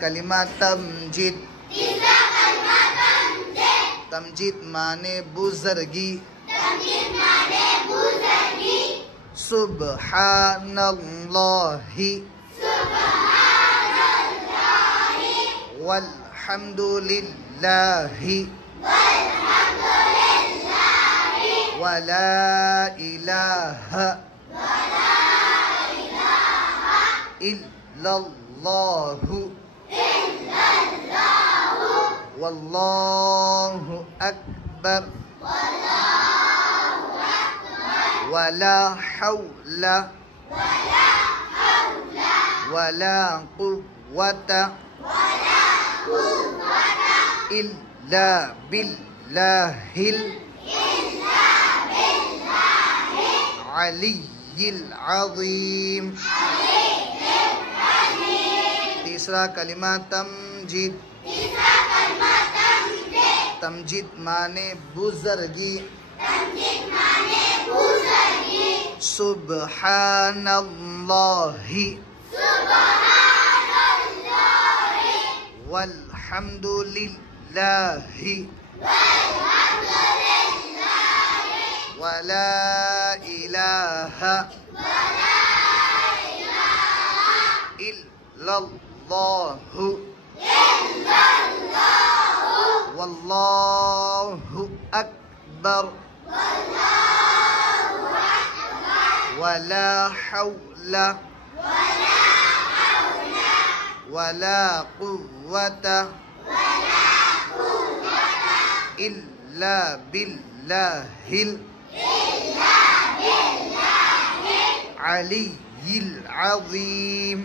कलिमा तमजीद। तीसरा कलिमा तमजीद। तमजीद माने बुज़र्गी। तमजीद माने बुज़र्गी। सुब्हानल्लाहि सुब्हानल्लाहि वल्हम्दुलिल्लाहि वल्हम्दुलिल्लाहि वला इलाहा इल्लल्लाहु वल्लाहु अकबर वला हौला वला कुव्वता इल्ला बिल्लाहिल अलिय्यिल अज़ीम। तीसरा कलिमा तमजीद। तीसरा कलिमा तमजीद। तमजीद माने बुज़र्गी। तमजीद माने बुज़र्गी। सुब्हानल्लाहि सुब्हानल्लाहि वल्हम्दुलिल्लाहि वल्हम्दुलिल्लाहि वला इलाहा इल्लल्लाहु वल्लाहु अकबर वला हौला वला कुव्वता इल्ला बिल्लाहिल अलिय्यिल अज़ीम।